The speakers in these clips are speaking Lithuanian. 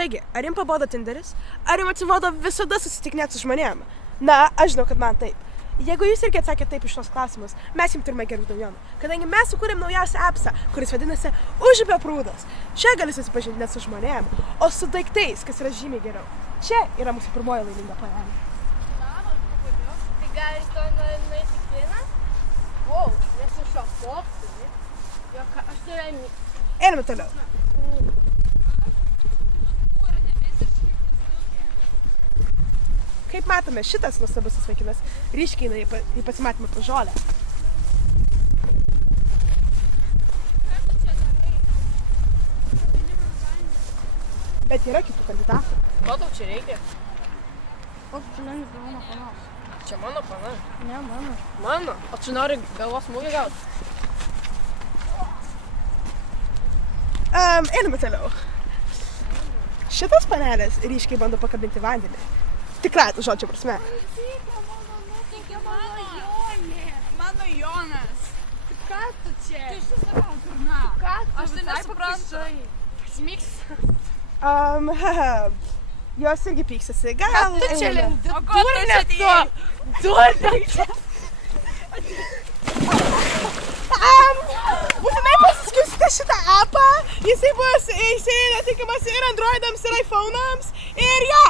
Taigi, ar jums pabodo Tinderis? Ar jums atsibodo visada susitikinėti su žmonėm? Na, aš žinau, kad man taip. Jeigu jūs irgi atsakėte taip iš tos klausimus, mes jums turime gerų naujienų. Kadangi mes sukūrėm naujausią appsą, kuris vadinasi Užupio prūdas. Čia gali susipažinti ne su žmonėm, o su daiktais, kas yra žymiai geriau. Čia yra mūsų pirmoji laiminga panelė. Tai gal iš to nueiti į kiną? Wow, nesu šokopsi. Aš turiu... Einame toliau. Kaip matome, šitas nuostabusis vaikinas ryškiai eina į pasimatymą pro žolę. Bet yra kitų kandidatų. Ko tau čia reikia? O tu čia nori mano panos? Čia mano pana? Ne, mano. Mano? O tu nori galvos smūgį gauti? Einame toliau. Šitas panelės ryškiai bando pakabinti vandenį. Tikrai, tu žodžio prasme. Mano Jonas. Ką tu čia? Tu iš tiesų gal durna. Ką? Aš tai nesuprantu. Smiks. Jos irgi pyksasi. Gal Tu čia lendi. O ko tu čia atėjai? Durne čia. Būtinai pasiskirstite šitą appą. Jisai bus tinkamas ir Androidams, ir iPhone'ams. Ir jo!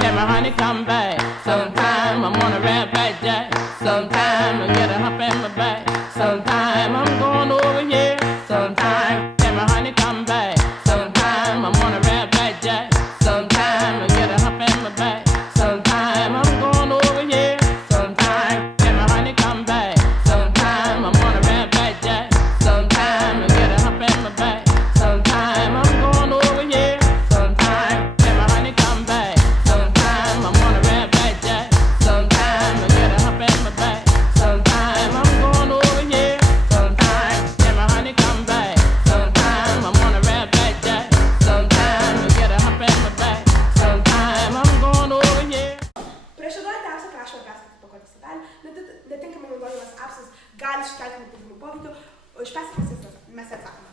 Let my honey come back. Sometime I'm on a red back jack. Sometime I get a hump in my back. Sometime I'm going over here. Sometime let my honey come back. Sometime I'm on a red back jack. Sometime I get a hump in my back. Sometime I'm going over here. Sometime let my honey come back. Sometime I'm on a red back jack. Sometime I get a hump in my back. Sometime I'm going over here. Sometime let my honey come back. Sometime I'm on a red back jack. Sometime I get a hump in my back. Sometime I'm going over here. Sometime let my honey come back. Sometime I'm on a red back jack. Sometime I get a hump in my back. Sometime I'm going over here. Prieš įduoti appsą prašome perskaityti pakuotės lapelį. Netinkamai naudojamas appsas gali sukelti netinkamų poveikių. Už perskaityti mes atsakome.